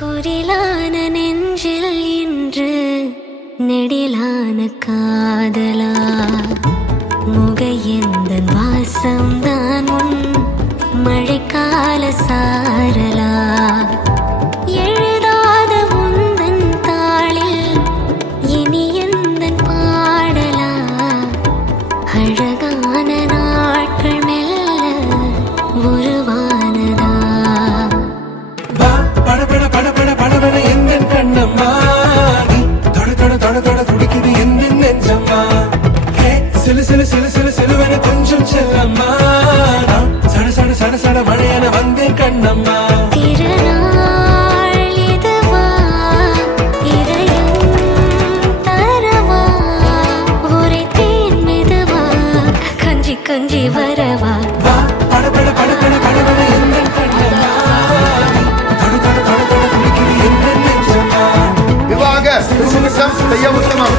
குரிலான நெஞ்சில் இன்று நெடிலான காதலா முகையெந்தன் வாசம்தான் உன் மழைக்கால சாரலா எழுதாத உந்தன் தாளில் இனி எந்தன் பாடலா அழகான நாட்கள் மெல்ல உருவானதா படபட படபட படபட எந்தன் கண்ணம்மா நீ தொட தொட தொட தொட துடிக்குது எந்தன் நெஞ்சம்மா சிலு சிலு சிலு சிலு சிலுவன கொஞ்சம் செல்லம்மா சட சட சட சட மழையன வந்தேன் கண்ணம்மா திருநாள் இதுவா இதயம் தரவா உரைத்தேன் மெதுவா கஞ்சி கஞ்சி வரவா படபட படபட படபட எந்தன் கண்ணம்மா தொட தொட தொட தொட துடிக்குது எந்தன் நெஞ்சம்மா விவாக செய்ய உத்தமம்